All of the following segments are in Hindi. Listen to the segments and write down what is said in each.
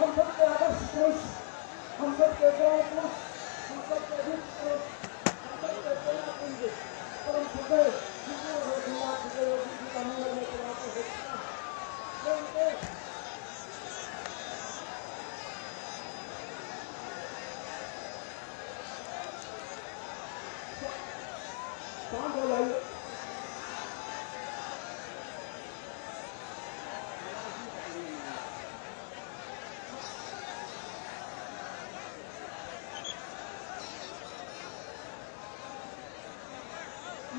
हम सबके आदर्श पुरुष, हम सबके गौरव पुरुष, हम सबके वीर पुरुष, हम सबके प्रेरणा पुंज परम पूज्य श्री रघुनाथ योगी जी का मंगल में चलाते हुए शांत हो जाइए।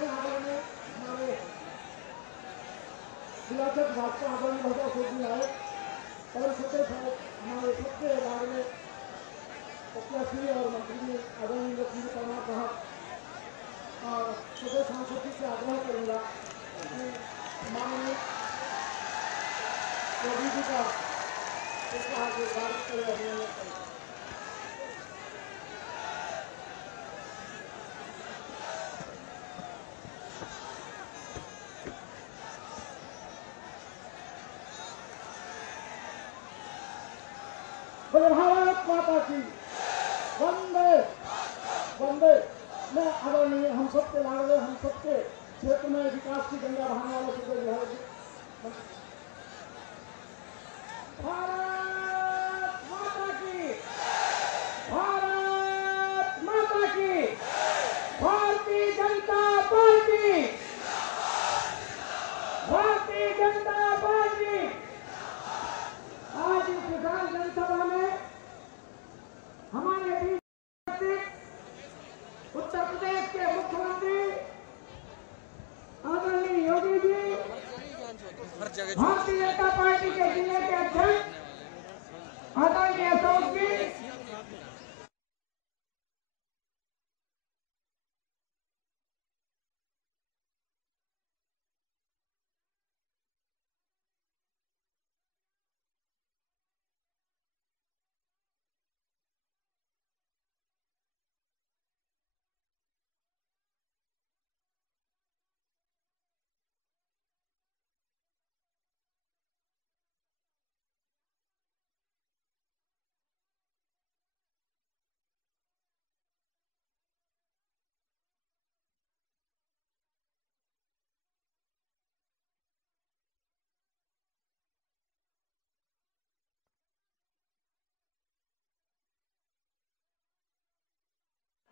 हमारे जिलाध्यक्ष भाजपा आदरणीय महोदय अशोक जी आए और सत्य हमारे सबसे आदरणीय प्रत्याशी और मंत्री आदरणीय लक्ष्मी परमार साहब और सदस्य सांसद जी से आग्रह करूंगा माननीय योगी जी का आशीर्वाद करें। भारत माता की वंदे वंदे। मैं आदरणीय हम सबके लाडले, हम सबके क्षेत्र में विकास की गंगा बहाने वाले सुबह भारत माता की, भारत माता की, भारतीय जनता पार्टी, भारतीय जनता पार्टी। आज इस विशाल जनसभा में हमारे बीच उत्तर प्रदेश के मुख्यमंत्री आदरणीय योगी जी, भारतीय जनता पार्टी के जिले के अध्यक्ष आदरणीय अशोक जी,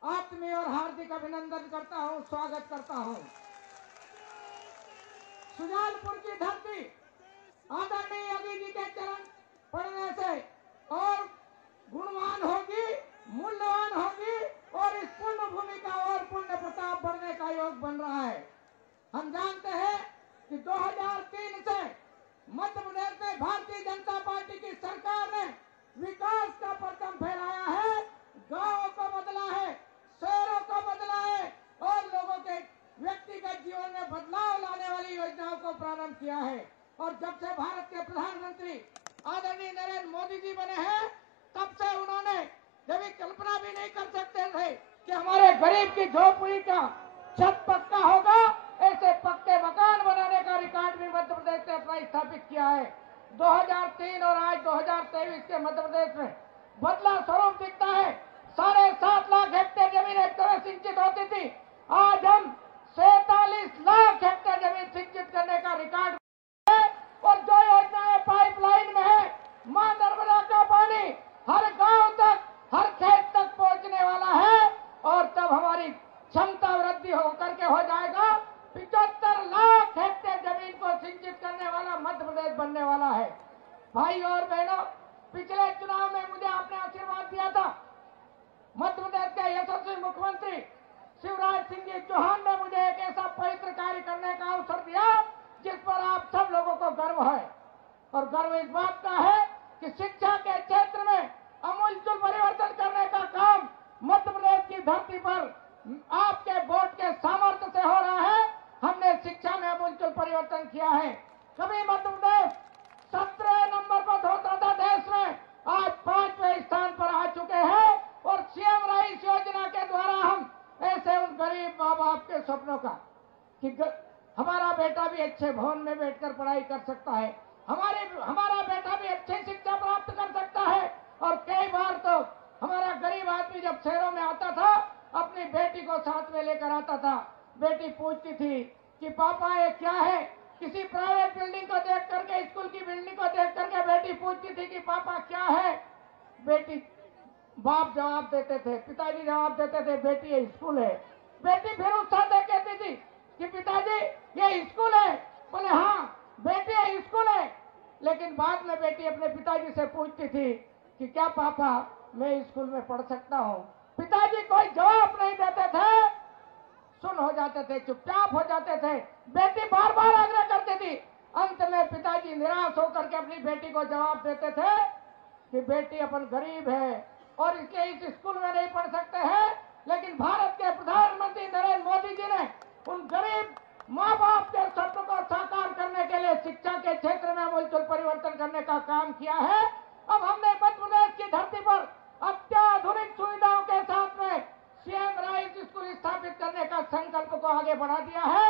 आत्मीय और हार्दिक अभिनंदन करता हूं, स्वागत करता हूं। सुजानपुर की धरती आदरणीय योगी जी के चरण पड़ने से और गुणवान होगी, मूल्यवान होगी और इस पुण्य भूमि का और पुण्य प्रताप बढ़ने का योग बन रहा है। हम जानते हैं कि 2003 से मध्य प्रदेश में भारतीय जनता पार्टी की सरकार ने विकास का परचम फहराया है, गांवों को बदला है, शहरों को बदला है और लोगों के व्यक्तिगत जीवन में बदलाव लाने वाली योजनाओं को प्रारंभ किया है। और जब से भारत के प्रधानमंत्री आदरणीय नरेंद्र मोदी जी बने हैं, तब से उन्होंने जब कल्पना भी नहीं कर सकते थे कि हमारे गरीब की झोपड़ी का छत पक्का होगा, ऐसे पक्के मकान बनाने का रिकॉर्ड भी मध्य प्रदेश ने अपना स्थापित किया है। 2003 और आज 2023 के मध्य प्रदेश में बदला स्वरूप दिखता है। 7.5 लाख हेक्टेयर जमीन एक तरह सिंचित होती थी, आज हम 47 लाख हेक्टेयर जमीन सिंचित करने का रिकॉर्ड है। और जो योजनाएं पाइपलाइन में है, मां नर्मदा का पानी हर गांव तक, हर खेत तक पहुंचने वाला है और तब हमारी क्षमता वृद्धि होकर के हो जाएगा। 75 लाख हेक्टेयर जमीन को सिंचित करने वाला मध्य प्रदेश बनने वाला है। भाई और बहनों, पिछले चुनाव में मुझे आपने आशीर्वाद दिया था। मध्य प्रदेश के यशस्वी मुख्यमंत्री शिवराज सिंह जी चौहान ने मुझे एक ऐसा पवित्र कार्य करने का अवसर दिया जिस पर आप सब लोगों को गर्व है। और गर्व इस बात का है कि शिक्षा के क्षेत्र में आमूलचूल परिवर्तन करने का काम मध्य प्रदेश की धरती पर आपके वोट के सामर्थ्य से हो रहा है। हमने शिक्षा में आमूलचूल परिवर्तन किया है। कभी मध्य प्रदेश 17 नंबर पर होता था देश में, आज 5वें स्थान पर आ चुके हैं। और सीएम राइस योजना के द्वारा हम ऐसे उन गरीब माँ बाप के सपनों का कि हमारा बेटा भी अच्छे भवन में बैठकर पढ़ाई कर सकता है, हमारा बेटा भी अच्छी शिक्षा प्राप्त कर सकता है, पूछती थी कि पापा ये क्या है। किसी प्राइवेट बिल्डिंग को देख करके, स्कूल की बिल्डिंग को देख करके बेटी पूछती थी कि पापा क्या है। बेटी, बाप जवाब देते थे, पिताजी जवाब देते थे बेटी ये स्कूल है। बेटी फिर उत्साह से कहती थी कि पिताजी ये स्कूल है। बोले हाँ बेटी ये स्कूल है। लेकिन बाद में बेटी अपने पिताजी से पूछती थी कि क्या पापा मैं स्कूल में पढ़ सकता हूँ। पिताजी कोई जवाब नहीं देते थे, सुन हो जाते थे, चुपचाप हो जाते थे। बेटी बार बार आग्रह करती थी। अंत में पिताजी निराश होकर के अपनी बेटी को जवाब देते थे कि बेटी अपन गरीब है और इसलिए इस स्कूल में नहीं पढ़ सकते हैं। लेकिन भारत के प्रधानमंत्री नरेंद्र मोदी जी ने उन गरीब माँ बाप के सपनों को साकार करने के लिए शिक्षा के क्षेत्र में आमूलचूल परिवर्तन करने का काम किया है। अब हमने मध्य प्रदेश की धरती पर अत्याधुनिक सुविधाओं के साथ में सीएम राइस स्कूल स्थापित करने का संकल्प को आगे बढ़ा दिया है।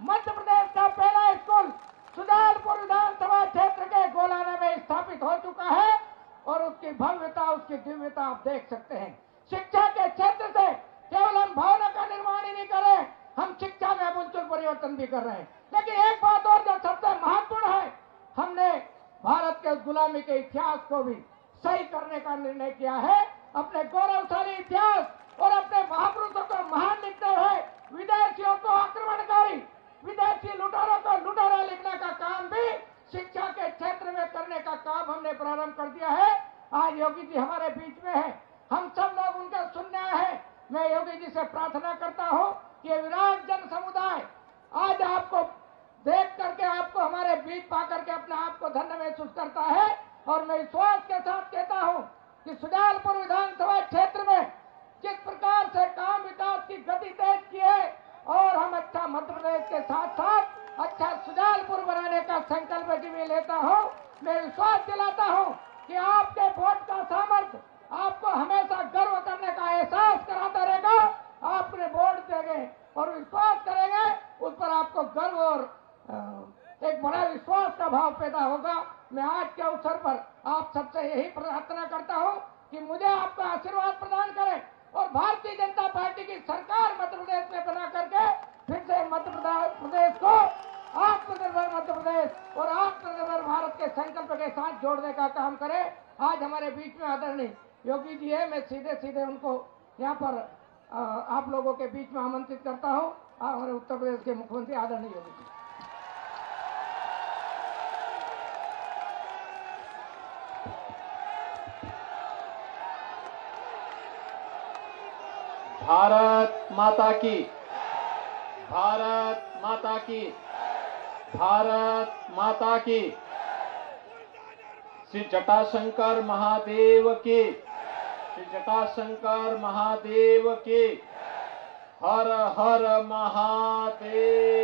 मध्य प्रदेश का पहला स्कूल सुजानपुर विधानसभा क्षेत्र के गोलाना में स्थापित हो चुका है और उसकी भव्यता, उसकी दिव्यता आप देख सकते हैं। शिक्षा के क्षेत्र से केवल हम भवनों का निर्माण ही नहीं कर रहे, हम शिक्षा में आमूलचूल परिवर्तन भी कर रहे हैं। लेकिन एक बात और जो सबसे महत्वपूर्ण है, हमने भारत के गुलामी के इतिहास को भी सही करने का निर्णय किया है। अपने गौरवशाली इतिहास और अपने महापुरुषों को महान लिखते हुए विदेशियों को आक्रमणकारी, विदेशी लुटेरों को लुटेरा लिखने का काम भी शिक्षा के क्षेत्र में करने का काम हमने प्रारंभ कर दिया है। आज योगी जी हमारे बीच में है, हम सब लोग उनका सुनने आए हैं। मैं योगी जी से प्रार्थना करता हूं कि ये विराट जन समुदाय आज आपको देख करके, आपको हमारे बीच पा करके अपने आप को धन्य महसूस करता है। और मैं विश्वास के साथ कहता हूं कि सुजानपुर विधानसभा क्षेत्र में जिस प्रकार से काम विकास की गति तेज की है और हम अच्छा मध्य प्रदेश के साथ साथ अच्छा सुजानपुर बनाने का संकल्प भी लेता हूं। मैं विश्वास दिलाता हूं कि आपके वोट का सामर्थ्य आपको हमेशा गर्व करने का एहसास कराता रहेगा। आपने वोट देंगे और विश्वास करेंगे, उस पर आपको गर्व और एक बड़ा विश्वास का भाव पैदा होगा। मैं आज के अवसर पर आप सबसे यही प्रार्थना करता हूं कि मुझे आपका आशीर्वाद प्रदान करें और भारतीय जनता पार्टी की सरकार मध्य प्रदेश में बना करके फिर से मध्य प्रदेश को आत्मनिर्भर मध्य प्रदेश और आत्मनिर्भर भारत के संकल्प के साथ जोड़ने का काम करें। आज हमारे बीच में आदरणीय योगी जी है, मैं सीधे सीधे उनको यहाँ पर आप लोगों के बीच में आमंत्रित करता हूँ। हमारे उत्तर प्रदेश के मुख्यमंत्री आदरणीय योगी जी। भारत माता की, भारत माता की, भारत माता की। श्री जटाशंकर महादेव की, श्री जटाशंकर महादेव की। हर हर महादेव।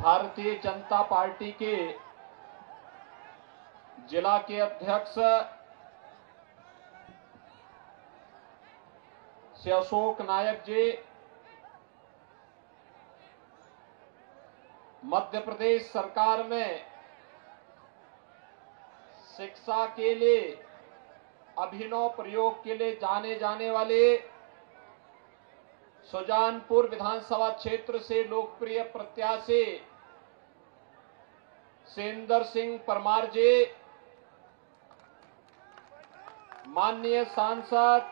भारतीय जनता पार्टी के जिला के अध्यक्ष श्री अशोक नायक जी, मध्य प्रदेश सरकार में शिक्षा के लिए अभिनव प्रयोग के लिए जाने जाने वाले सुजानपुर विधानसभा क्षेत्र से लोकप्रिय प्रत्याशी सेंदर सिंह परमार जी, माननीय सांसद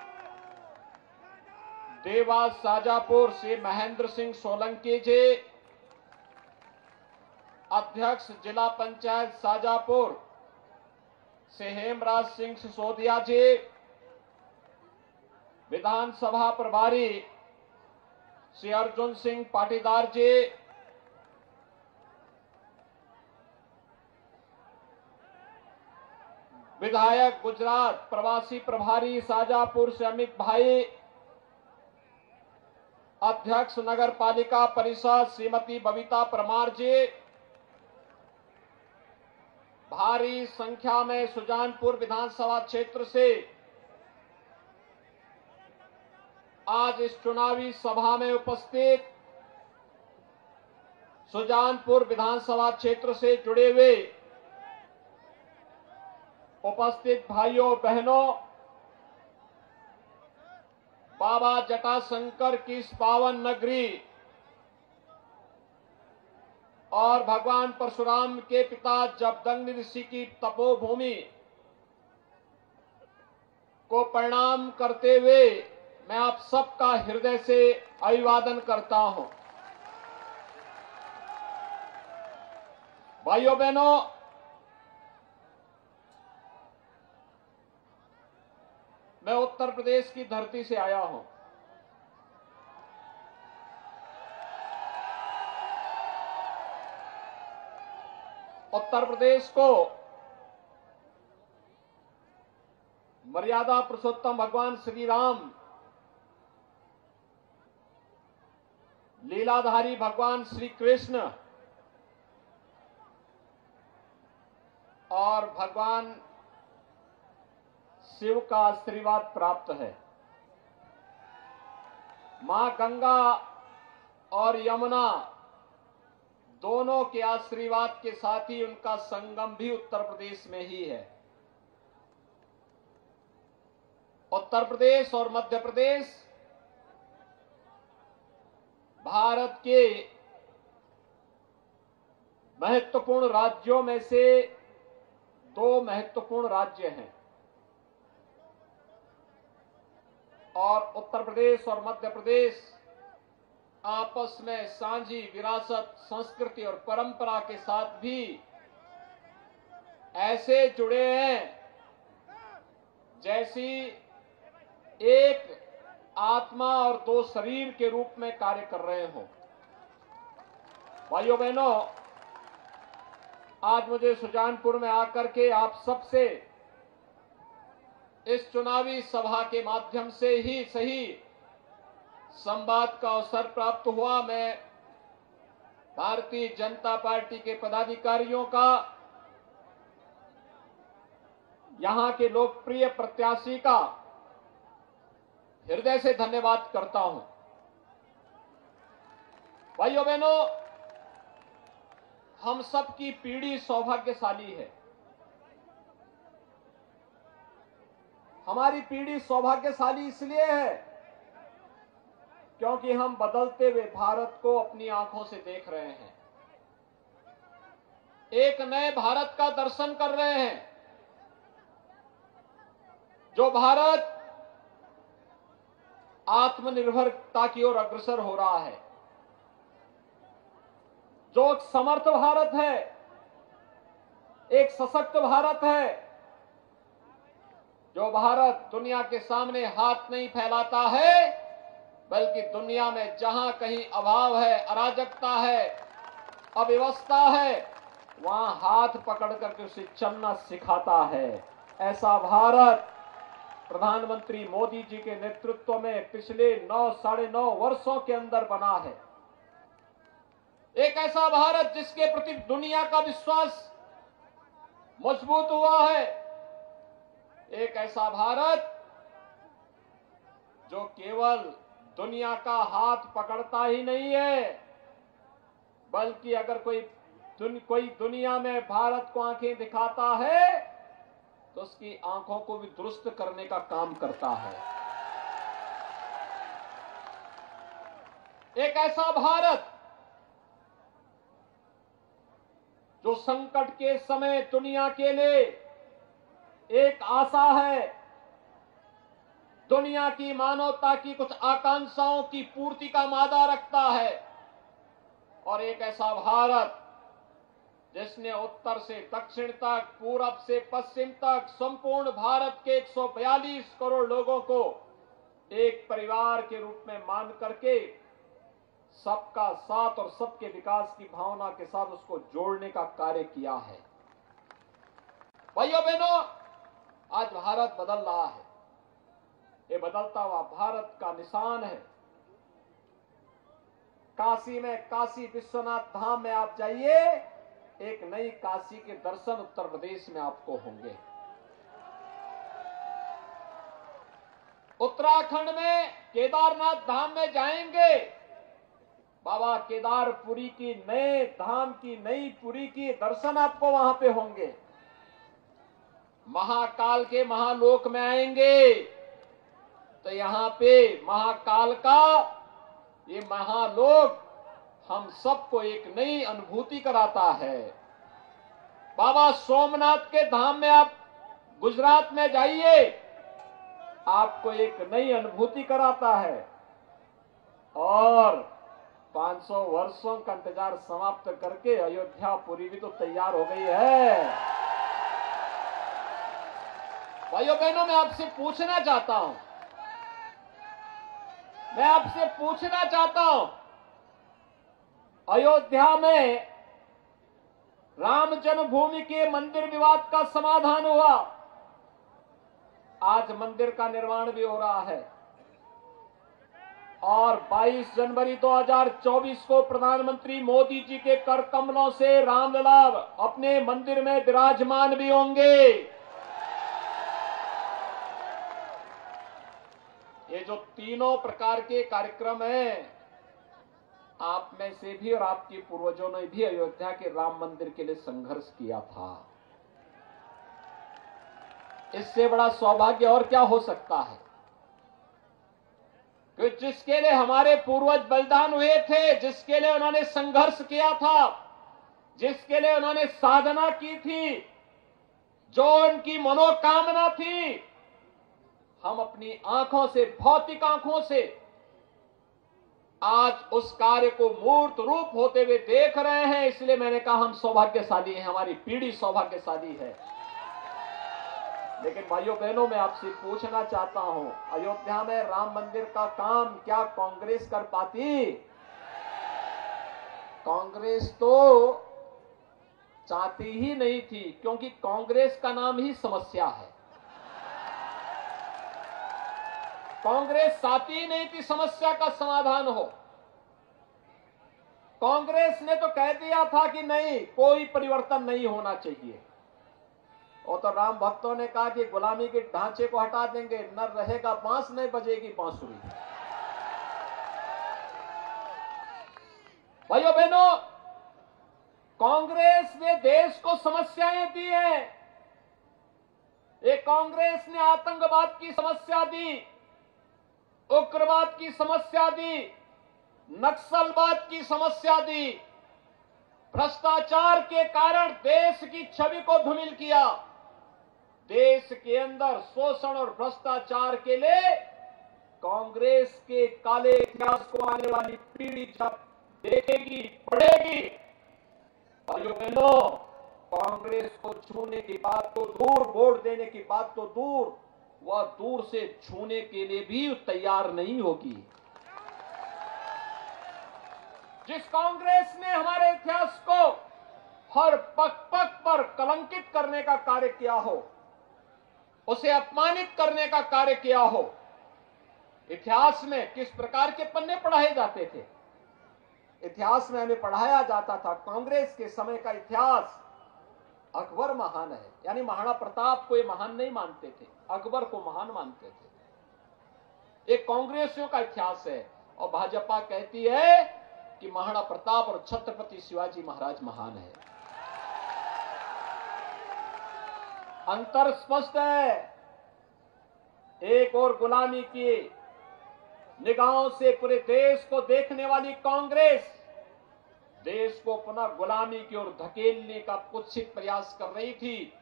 देवास शाजापुर से महेंद्र सिंह सोलंकी जी, अध्यक्ष जिला पंचायत शाजापुर से हेमराज सिंह सिसोदिया जी, विधानसभा प्रभारी श्री अर्जुन सिंह पाटीदार जी, विधायक गुजरात प्रवासी प्रभारी शाजापुर से अमित भाई, अध्यक्ष नगर पालिका परिषद श्रीमती बबीता परमार जी, भारी संख्या में सुजानपुर विधानसभा क्षेत्र से आज इस चुनावी सभा में उपस्थित सुजानपुर विधानसभा क्षेत्र से जुड़े हुए उपस्थित भाइयों बहनों, बाबा जटाशंकर की इस पावन नगरी और भगवान परशुराम के पिता जमदग्नि ऋषि की तपोभूमि को प्रणाम करते हुए मैं आप सबका हृदय से अभिवादन करता हूं। भाइयों बहनों, मैं उत्तर प्रदेश की धरती से आया हूं। उत्तर प्रदेश को मर्यादा पुरुषोत्तम भगवान श्री राम, लीलाधारी भगवान श्री कृष्ण और भगवान शिव का आशीर्वाद प्राप्त है। मां गंगा और यमुना दोनों के आशीर्वाद के साथ ही उनका संगम भी उत्तर प्रदेश में ही है। उत्तर प्रदेश और मध्य प्रदेश भारत के महत्वपूर्ण राज्यों में से दो महत्वपूर्ण राज्य हैं और उत्तर प्रदेश और मध्य प्रदेश आपस में साझी विरासत, संस्कृति और परंपरा के साथ भी ऐसे जुड़े हैं जैसी एक आत्मा और दो शरीर के रूप में कार्य कर रहे हों। भाइयों बहनों, आज मुझे सुजानपुर में आकर के आप सबसे इस चुनावी सभा के माध्यम से ही सही संवाद का अवसर प्राप्त हुआ। मैं भारतीय जनता पार्टी के पदाधिकारियों का, यहां के लोकप्रिय प्रत्याशी का हृदय से धन्यवाद करता हूं। भाइयों बहनों, हम सबकी पीढ़ी सौभाग्यशाली है। हमारी पीढ़ी सौभाग्यशाली इसलिए है क्योंकि हम बदलते हुए भारत को अपनी आंखों से देख रहे हैं, एक नए भारत का दर्शन कर रहे हैं, जो भारत आत्मनिर्भरता की ओर अग्रसर हो रहा है, जो एक समर्थ भारत है, एक सशक्त भारत है, जो भारत दुनिया के सामने हाथ नहीं फैलाता है बल्कि दुनिया में जहां कहीं अभाव है, अराजकता है, अव्यवस्था है, वहां हाथ पकड़ करके उसे चलना सिखाता है। ऐसा भारत प्रधानमंत्री मोदी जी के नेतृत्व में पिछले 9-9.5 वर्षों के अंदर बना है। एक ऐसा भारत जिसके प्रति दुनिया का विश्वास मजबूत हुआ है। एक ऐसा भारत जो केवल दुनिया का हाथ पकड़ता ही नहीं है, बल्कि अगर कोई दुनिया में भारत को आंखें दिखाता है तो उसकी आंखों को भी दुरुस्त करने का काम करता है। एक ऐसा भारत जो संकट के समय दुनिया के लिए एक आशा है, दुनिया की मानवता की कुछ आकांक्षाओं की पूर्ति का मादा रखता है, और एक ऐसा भारत जिसने उत्तर से दक्षिण तक, पूरब से पश्चिम तक संपूर्ण भारत के 142 करोड़ लोगों को एक परिवार के रूप में मान करके सबका साथ और सबके विकास की भावना के साथ उसको जोड़ने का कार्य किया है। भाइयों बहनों, आज भारत बदल रहा है। ये बदलता हुआ भारत का निशान है। काशी में काशी विश्वनाथ धाम में आप जाइए, एक नई काशी के दर्शन उत्तर प्रदेश में आपको होंगे। उत्तराखंड में केदारनाथ धाम में जाएंगे, बाबा केदारपुरी की नए धाम की नई पुरी की दर्शन आपको वहां पे होंगे। महाकाल के महालोक में आएंगे, तो यहाँ पे महाकाल का ये महालोक हम सबको एक नई अनुभूति कराता है। बाबा सोमनाथ के धाम में आप गुजरात में जाइए, आपको एक नई अनुभूति कराता है। और 500 वर्षों का इंतजार समाप्त करके अयोध्यापुरी भी तो तैयार हो गई है। भाइयों बहनों, मैं आपसे पूछना चाहता हूं, अयोध्या में राम जन्मभूमि के मंदिर विवाद का समाधान हुआ, आज मंदिर का निर्माण भी हो रहा है। और 22 जनवरी 2024 को प्रधानमंत्री मोदी जी के कर कमलों से रामलला अपने मंदिर में विराजमान भी होंगे। ये जो तीनों प्रकार के कार्यक्रम हैं, आप में से भी और आपके पूर्वजों ने भी अयोध्या के राम मंदिर के लिए संघर्ष किया था। इससे बड़ा सौभाग्य और क्या हो सकता है कि जिसके लिए हमारे पूर्वज बलिदान हुए थे, जिसके लिए उन्होंने संघर्ष किया था, जिसके लिए उन्होंने साधना की थी, जो उनकी मनोकामना थी, हम अपनी आंखों से, भौतिक आंखों से आज उस कार्य को मूर्त रूप होते हुए देख रहे हैं। इसलिए मैंने कहा हम सौभाग्यशाली हैं, हमारी पीढ़ी सौभाग्यशाली है। लेकिन भाइयों बहनों, मैं आपसे पूछना चाहता हूं, अयोध्या में राम मंदिर का काम क्या कांग्रेस कर पाती? कांग्रेस तो चाहती ही नहीं थी, क्योंकि कांग्रेस का नाम ही समस्या है। कांग्रेस चाहती ही नहीं थी समस्या का समाधान हो। कांग्रेस ने तो कह दिया था कि नहीं, कोई परिवर्तन नहीं होना चाहिए। और तो राम भक्तों ने कहा कि गुलामी के ढांचे को हटा देंगे, न रहेगा बांस, न बजेगी बांसुरी। भाइयों बहनों, कांग्रेस ने देश को समस्याएं दी हैं। एक कांग्रेस ने आतंकवाद की समस्या दी, उग्रवाद की समस्या दी, नक्सलवाद की समस्या दी, भ्रष्टाचार के कारण देश की छवि को धूमिल किया। देश के अंदर शोषण और भ्रष्टाचार के लिए कांग्रेस के काले इतिहास को आने वाली पीढ़ी जब देखेगी, पढ़ेगी, भाइयों बहनों, कांग्रेस को छूने की बात तो दूर, वोट देने की बात तो दूर, वह दूर से छूने के लिए भी तैयार नहीं होगी। जिस कांग्रेस ने हमारे इतिहास को हर पग पग पर कलंकित करने का कार्य किया हो, उसे अपमानित करने का कार्य किया हो, इतिहास में किस प्रकार के पन्ने पढ़ाए जाते थे? इतिहास में हमें पढ़ाया जाता था कांग्रेस के समय का इतिहास, अकबर महान है, यानी महाराणा प्रताप को ये महान नहीं मानते थे, अकबर को महान मानते थे। एक कांग्रेसियों का इतिहास है। और भाजपा कहती है कि महाराणा प्रताप और छत्रपति शिवाजी महाराज महान है। अंतर स्पष्ट है। एक और गुलामी की निगाहों से पूरे देश को देखने वाली कांग्रेस देश को पुनः गुलामी की ओर धकेलने का कुत्सित प्रयास कर रही थी।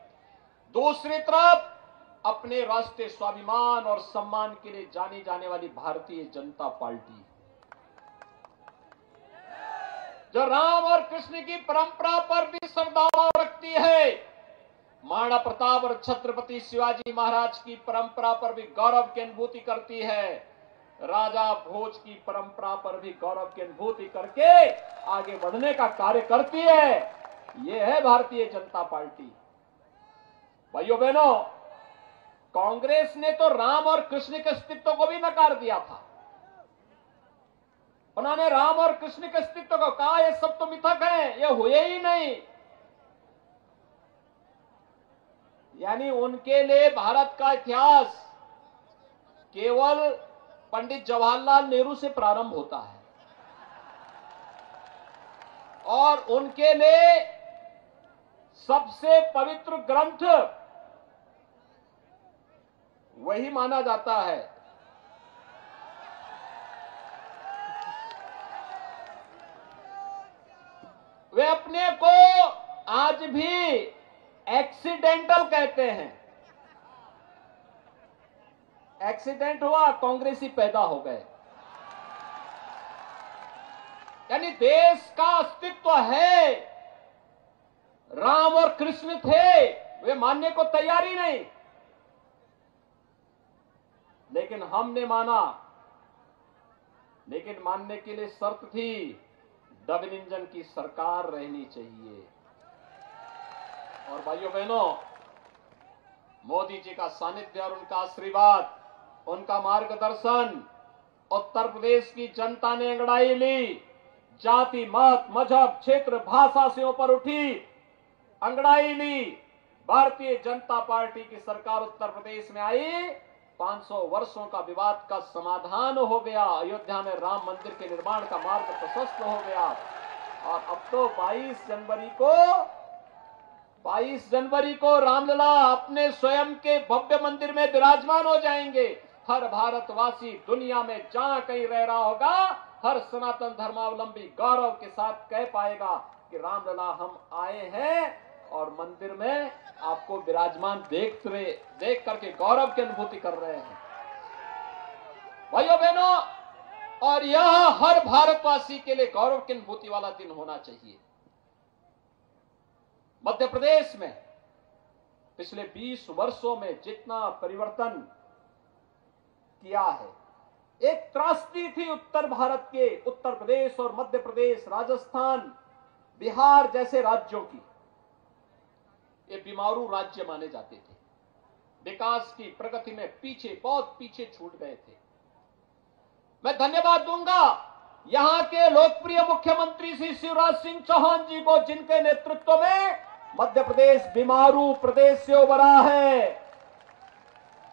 दूसरी तरफ अपने राष्ट्रीय स्वाभिमान और सम्मान के लिए जानी जाने वाली भारतीय जनता पार्टी, जो राम और कृष्ण की परंपरा पर भी श्रद्धा रखती है, महाराणा प्रताप और छत्रपति शिवाजी महाराज की परंपरा पर भी गौरव की अनुभूति करती है, राजा भोज की परंपरा पर भी गौरव की अनुभूति करके आगे बढ़ने का कार्य करती है। यह है भारतीय जनता पार्टी। भाइयों बहनों, कांग्रेस ने तो राम और कृष्ण के अस्तित्व को भी नकार दिया था। उन्होंने राम और कृष्ण के अस्तित्व को कहा ये सब तो मिथक है, ये हुए ही नहीं। यानी उनके लिए भारत का इतिहास केवल पंडित जवाहरलाल नेहरू से प्रारंभ होता है और उनके लिए सबसे पवित्र ग्रंथ वही माना जाता है वे अपने को आज भी एक्सीडेंटल कहते हैं। एक्सीडेंट हुआ, कांग्रेसी पैदा हो गए। यानी देश का अस्तित्व है, राम और कृष्ण थे, वे मानने को तैयार ही नहीं, लेकिन हमने माना। लेकिन मानने के लिए शर्त थी, डबल इंजन की सरकार रहनी चाहिए। और भाइयों बहनों, मोदी जी का सानिध्य और उनका आशीर्वाद, उनका मार्गदर्शन उत्तर प्रदेश की जनता ने अंगड़ाई ली। जाति, मत, मजहब, क्षेत्र, भाषा से ऊपर उठी, अंगड़ाई ली। भारतीय जनता पार्टी की सरकार उत्तर प्रदेश में आई, 500 वर्षों का विवाद का समाधान हो गया। अयोध्या में राम मंदिर के निर्माण का मार्ग प्रशस्त हो गया। और अब तो 22 जनवरी को रामलला अपने स्वयं के भव्य मंदिर में विराजमान हो जाएंगे। हर भारतवासी दुनिया में जहां कहीं रह रहा होगा, हर सनातन धर्मावलंबी गौरव के साथ कह पाएगा कि रामलला हम आए हैं और मंदिर में आपको विराजमान देख करके गौरव की अनुभूति कर रहे हैं। भाइयों बहनों, और यह हर भारतवासी के लिए गौरव की अनुभूति वाला दिन होना चाहिए। मध्य प्रदेश में पिछले 20 वर्षों में जितना परिवर्तन किया है, एक त्रासदी थी उत्तर भारत के, उत्तर प्रदेश और मध्य प्रदेश, राजस्थान, बिहार जैसे राज्यों की। ये बीमारू राज्य माने जाते थे, विकास की प्रगति में बहुत पीछे छूट गए थे। मैं धन्यवाद दूंगा यहां के लोकप्रिय मुख्यमंत्री श्री शिवराज सिंह चौहान जी को, जिनके नेतृत्व में मध्य प्रदेश बीमारू प्रदेश से उभरा है।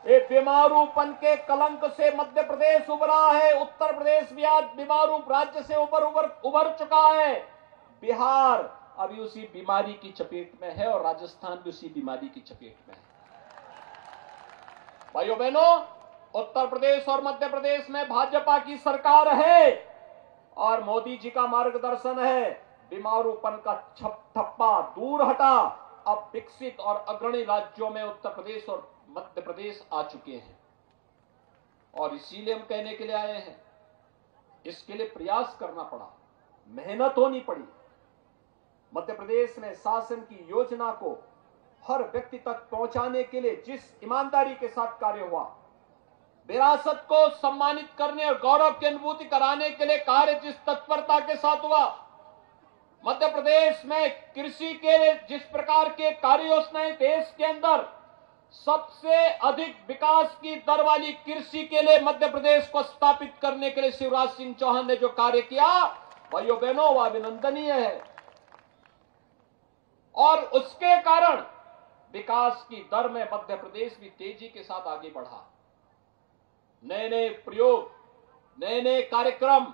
ये बीमारूपन के कलंक से मध्य प्रदेश उभरा है। उत्तर प्रदेश भी आज बीमारू राज्य से उभर चुका है। बिहार अभी उसी बीमारी की चपेट में है और राजस्थान भी उसी बीमारी की चपेट में है। भाइयों बहनों, उत्तर प्रदेश और मध्य प्रदेश में भाजपा की सरकार है और मोदी जी का मार्गदर्शन है। बीमारूपन का ठप्पा दूर हटा, अब विकसित और अग्रणी राज्यों में उत्तर प्रदेश और मध्य प्रदेश आ चुके हैं। और इसीलिए हम कहने के लिए आए हैं, इसके लिए प्रयास करना पड़ा, मेहनत होनी पड़ी। मध्य प्रदेश में शासन की योजना को हर व्यक्ति तक पहुंचाने के लिए जिस ईमानदारी के साथ कार्य हुआ, विरासत को सम्मानित करने और गौरव की अनुभूति कराने के लिए कार्य जिस तत्परता के साथ हुआ, मध्य प्रदेश में कृषि के लिए जिस प्रकार के कार्य योजनाएं देश के अंदर सबसे अधिक विकास की दर वाली कृषि के लिए मध्य प्रदेश को स्थापित करने के लिए शिवराज सिंह चौहान ने जो कार्य किया, भाइयों बहनों, वह अभिनंदनीय है। और उसके कारण विकास की दर में मध्य प्रदेश भी तेजी के साथ आगे बढ़ा। नए नए प्रयोग, नए नए कार्यक्रम,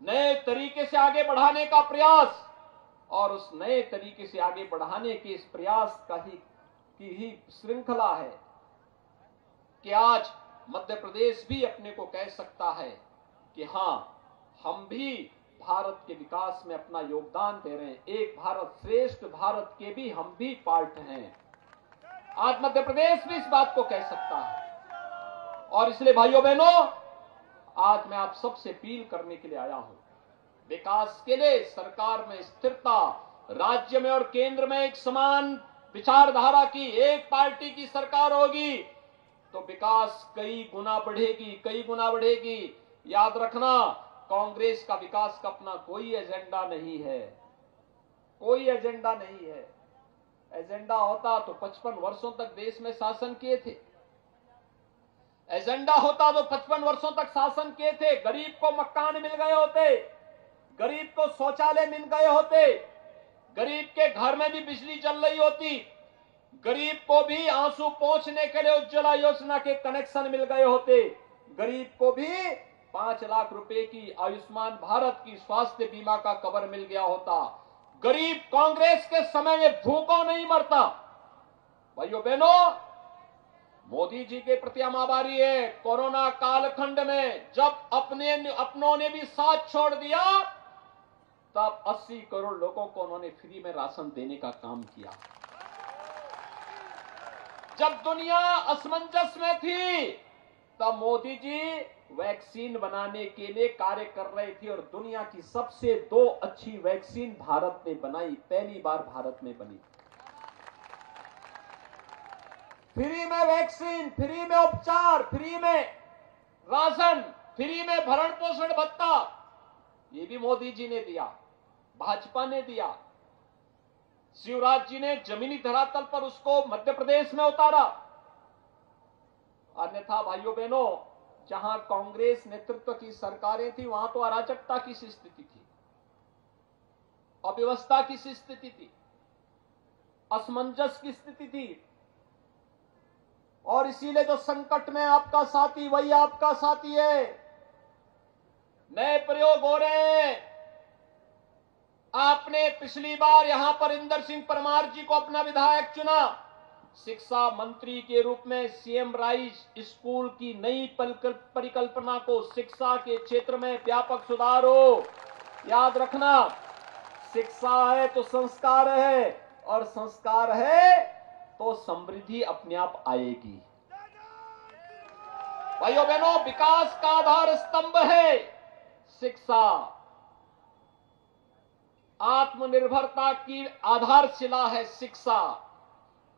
नए तरीके से आगे बढ़ाने का प्रयास, और उस नए तरीके से आगे बढ़ाने के इस प्रयास की ही श्रृंखला है कि आज मध्य प्रदेश भी अपने को कह सकता है कि हां, हम भी भारत के विकास में अपना योगदान दे रहे हैं। एक भारत श्रेष्ठ भारत के भी हम भी पार्ट हैं। आज मध्य प्रदेश भी इस बात को कह सकता है। और इसलिए भाइयों बहनों, आज मैं आप सबसे अपील करने के लिए आया हूं, विकास के लिए सरकार में स्थिरता, राज्य में और केंद्र में एक समान विचारधारा की एक पार्टी की सरकार होगी तो विकास कई गुना बढ़ेगी। याद रखना, कांग्रेस का विकास का अपना कोई एजेंडा नहीं है, कोई एजेंडा नहीं है। एजेंडा होता तो 55 वर्षों तक देश में शासन किए थे। एजेंडा होता तो 55 वर्षों तक शासन किए थे। गरीब को मकान मिल गए होते, गरीब को शौचालय मिल गए होते, गरीब के घर में भी बिजली चल रही होती, गरीब को भी आंसू पोंछने के लिए उज्ज्वला योजना के कनेक्शन मिल गए होते, गरीब को भी 5 लाख रुपए की आयुष्मान भारत की स्वास्थ्य बीमा का कवर मिल गया होता। गरीब कांग्रेस के समय में भूखों नहीं मरता। भाइयों बहनों, मोदी जी के प्रति हम आभारी है। कोरोना कालखंड में जब अपनों ने भी साथ छोड़ दिया, तब 80 करोड़ लोगों को उन्होंने फ्री में राशन देने का काम किया। जब दुनिया असमंजस में थी तब मोदी जी वैक्सीन बनाने के लिए कार्य कर रहे थे और दुनिया की सबसे 2 अच्छी वैक्सीन भारत ने बनाई, पहली बार भारत में बनी। फ्री में वैक्सीन, फ्री में उपचार, फ्री में राशन, फ्री में भरण पोषण भत्ता, ये भी मोदी जी ने दिया, भाजपा ने दिया। शिवराज जी ने जमीनी धरातल पर उसको मध्य प्रदेश में उतारा। अन्यथा भाइयों बहनों, जहां कांग्रेस नेतृत्व की सरकारें थी वहां तो अराजकता की सी स्थिति थी, अव्यवस्था की सी स्थिति थी, असमंजस की स्थिति थी। और इसीलिए जो संकट में आपका साथी वही आपका साथी है। नए प्रयोग हो रहे हैं। आपने पिछली बार यहां पर इंदर सिंह परमार जी को अपना विधायक चुना। शिक्षा मंत्री के रूप में सीएम राइज स्कूल की नई परिकल्पना को शिक्षा के क्षेत्र में व्यापक सुधार हो। याद रखना, शिक्षा है तो संस्कार है, और संस्कार है तो समृद्धि अपने आप आएगी। भाइयों बहनों, विकास का आधार स्तंभ है शिक्षा। आत्मनिर्भरता की आधारशिला है शिक्षा,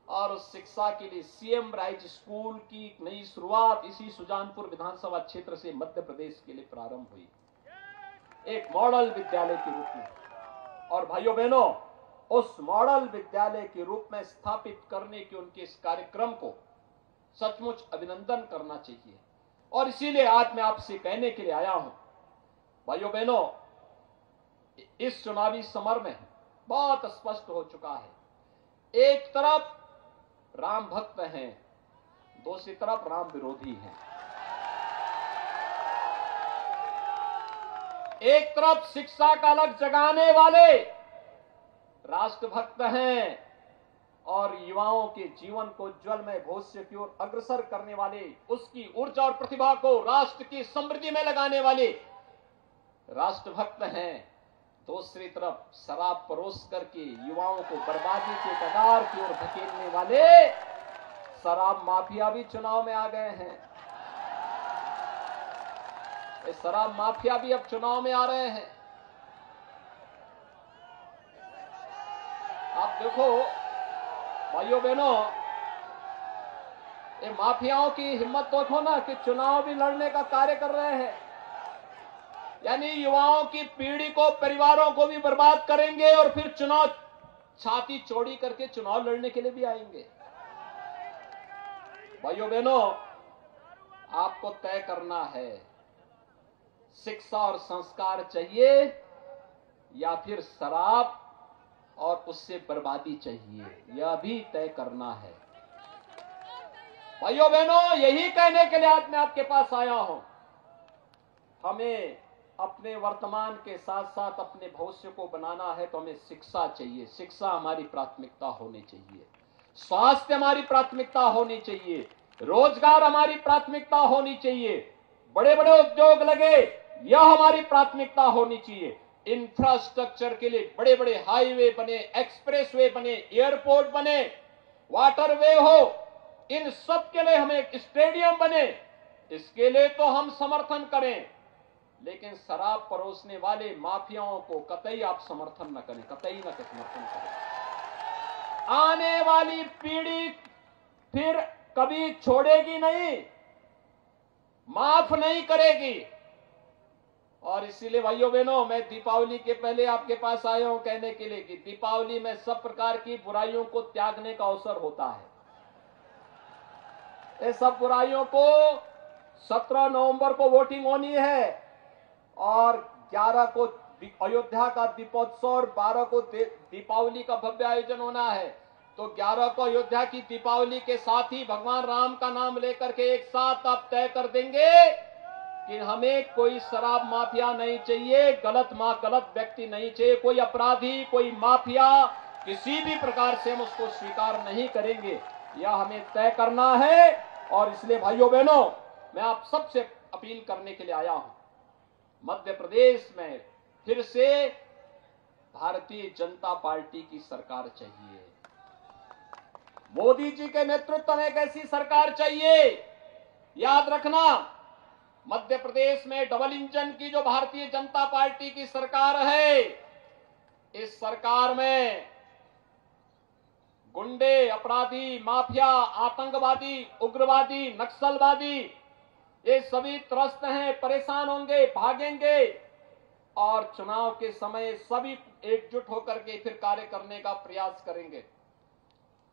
और उस शिक्षा के लिए सीएम राइज स्कूल की नई शुरुआत इसी सुजानपुर विधानसभा क्षेत्र से मध्य प्रदेश के लिए प्रारंभ हुई, एक मॉडल विद्यालय के रूप में। और भाइयों बहनों, उस मॉडल विद्यालय के रूप में स्थापित करने के उनके इस कार्यक्रम को सचमुच अभिनंदन करना चाहिए। और इसीलिए आज मैं आपसे कहने के लिए आया हूं, भाइयों बहनों, इस चुनावी समर में बहुत स्पष्ट हो चुका है। एक तरफ राम भक्त हैं, दूसरी तरफ राम विरोधी हैं। एक तरफ शिक्षा का अलग जगाने वाले राष्ट्रभक्त हैं, और युवाओं के जीवन को ज्वलमय भविष्य की ओर अग्रसर करने वाले, उसकी ऊर्जा और प्रतिभा को राष्ट्र की समृद्धि में लगाने वाले राष्ट्रभक्त हैं। दूसरी तरफ शराब परोस करके युवाओं को बर्बादी के कगार की ओर धकेलने वाले शराब माफिया भी चुनाव में आ गए हैं। ये शराब माफिया भी अब चुनाव में आ रहे हैं। आप देखो भाइयों बहनों, ये माफियाओं की हिम्मत देखो ना कि चुनाव भी लड़ने का कार्य कर रहे हैं। यानी युवाओं की पीढ़ी को, परिवारों को भी बर्बाद करेंगे और फिर चुनाव छाती चौड़ी करके चुनाव लड़ने के लिए भी आएंगे। भाइयों बहनों, आपको तय करना है, शिक्षा और संस्कार चाहिए या फिर शराब और उससे बर्बादी चाहिए, यह भी तय करना है। भाइयों बहनों, यही कहने के लिए आज मैं आपके पास आया हूं। हमें अपने वर्तमान के साथ साथ अपने भविष्य को बनाना है तो हमें शिक्षा चाहिए। शिक्षा हमारी प्राथमिकता होनी चाहिए, स्वास्थ्य हमारी प्राथमिकता होनी चाहिए, रोजगार हमारी प्राथमिकता होनी चाहिए, बड़े बड़े उद्योग लगे, यह हमारी प्राथमिकता होनी चाहिए। इंफ्रास्ट्रक्चर के लिए बड़े बड़े हाईवे बने, एक्सप्रेसवे बने, एयरपोर्ट बने, वाटरवे हो, इन सब के लिए हमें एक स्टेडियम बने, इसके लिए तो हम समर्थन करें। लेकिन शराब परोसने वाले माफियाओं को कतई आप समर्थन न करें, कतई न समर्थन करें। आने वाली पीढ़ी फिर कभी छोड़ेगी नहीं, माफ नहीं करेगी। और इसीलिए भाइयों बहनों, मैं दीपावली के पहले आपके पास आया हूं कहने के लिए कि दीपावली में सब प्रकार की बुराइयों को त्यागने का अवसर होता है। ये सब बुराइयों को 17 नवंबर को वोटिंग होनी है, और 11 को अयोध्या का दीपोत्सव और 12 को दीपावली का भव्य आयोजन होना है। तो 11 को अयोध्या की दीपावली के साथ ही भगवान राम का नाम लेकर के एक साथ आप तय कर देंगे कि हमें कोई शराब माफिया नहीं चाहिए, गलत व्यक्ति नहीं चाहिए, कोई अपराधी, कोई माफिया, किसी भी प्रकार से हम उसको स्वीकार नहीं करेंगे। यह हमें तय करना है। और इसलिए भाइयों बहनों, मैं आप सबसे अपील करने के लिए आया हूं, मध्य प्रदेश में फिर से भारतीय जनता पार्टी की सरकार चाहिए। मोदी जी के नेतृत्व में एक ऐसी सरकार चाहिए। याद रखना, मध्य प्रदेश में डबल इंजन की जो भारतीय जनता पार्टी की सरकार है, इस सरकार में गुंडे, अपराधी, माफिया, आतंकवादी, उग्रवादी, नक्सलवादी, ये सभी त्रस्त हैं, परेशान होंगे, भागेंगे और चुनाव के समय सभी एकजुट होकर के फिर कार्य करने का प्रयास करेंगे।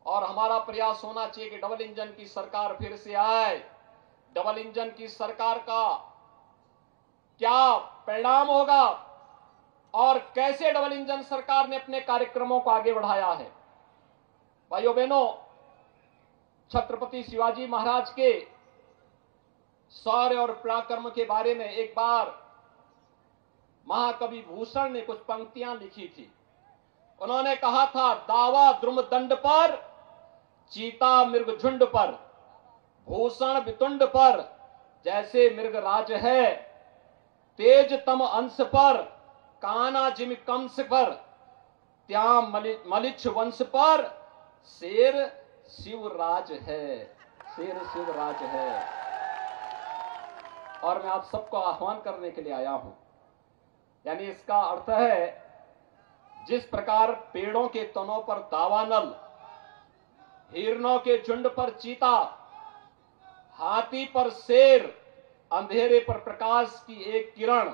और हमारा प्रयास होना चाहिए कि डबल इंजन की सरकार फिर से आए। डबल इंजन की सरकार का क्या परिणाम होगा और कैसे डबल इंजन सरकार ने अपने कार्यक्रमों को आगे बढ़ाया है। भाइयों बहनों, छत्रपति शिवाजी महाराज के शौर्य और पराक्रम के बारे में एक बार महाकवि भूषण ने कुछ पंक्तियां लिखी थी। उन्होंने कहा था, दावा द्रुम दंड पर, चीता मृग झुंड पर, भूषण वितुंड पर जैसे मृग राज है, तेज तम अंश पर, काना जिम कंस पर, त्याम मलिच्छ वंश पर, शेर शिवराज है, शेर शिवराज है। और मैं आप सबको आह्वान करने के लिए आया हूं, यानी इसका अर्थ है, जिस प्रकार पेड़ों के तनों पर दावानल, हिरणों के झुंड पर चीता, हाथी पर शेर, अंधेरे पर प्रकाश की एक किरण,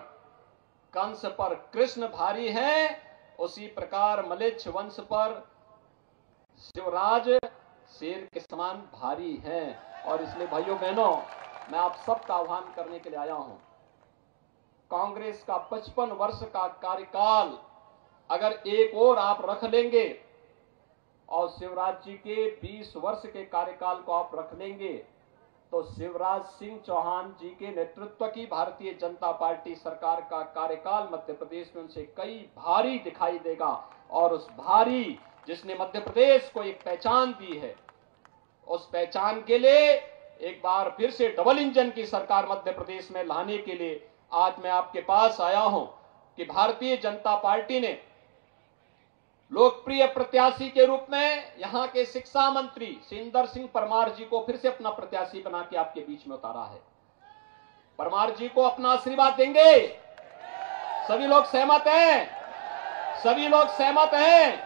कंस पर कृष्ण भारी हैं, उसी प्रकार मलिच्छ वंश पर शिवराज शेर के समान भारी हैं। और इसलिए भाइयों बहनों, मैं आप सबका आह्वान करने के लिए आया हूं। कांग्रेस का 55 वर्ष का कार्यकाल अगर एक और आप रख लेंगे और शिवराज जी के 20 वर्ष के कार्यकाल को आप रख लेंगे, तो शिवराज सिंह चौहान जी के नेतृत्व की भारतीय जनता पार्टी सरकार का कार्यकाल मध्य प्रदेश में उनसे कई भारी दिखाई देगा। और उस भारी, जिसने मध्य प्रदेश को एक पहचान दी है, उस पहचान के लिए एक बार फिर से डबल इंजन की सरकार मध्य प्रदेश में लाने के लिए आज मैं आपके पास आया हूं कि भारतीय जनता पार्टी ने लोकप्रिय प्रत्याशी के रूप में यहां के शिक्षा मंत्री सिंदर सिंह परमार जी को फिर से अपना प्रत्याशी बना के आपके बीच में उतारा है। परमार जी को अपना आशीर्वाद देंगे? सभी लोग सहमत हैं? सभी लोग सहमत हैं?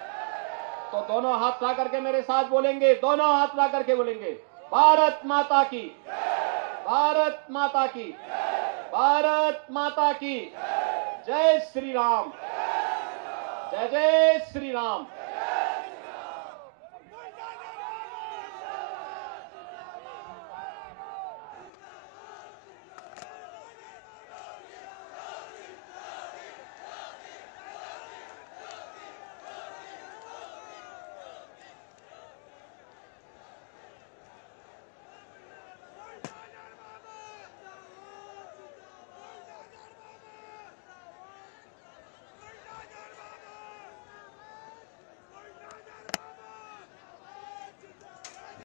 तो दोनों हाथ ला करके मेरे साथ बोलेंगे, दोनों हाथ ला करके बोलेंगे, भारत माता की, भारत माता की, भारत माता की, जय श्री राम, जय जय श्री राम।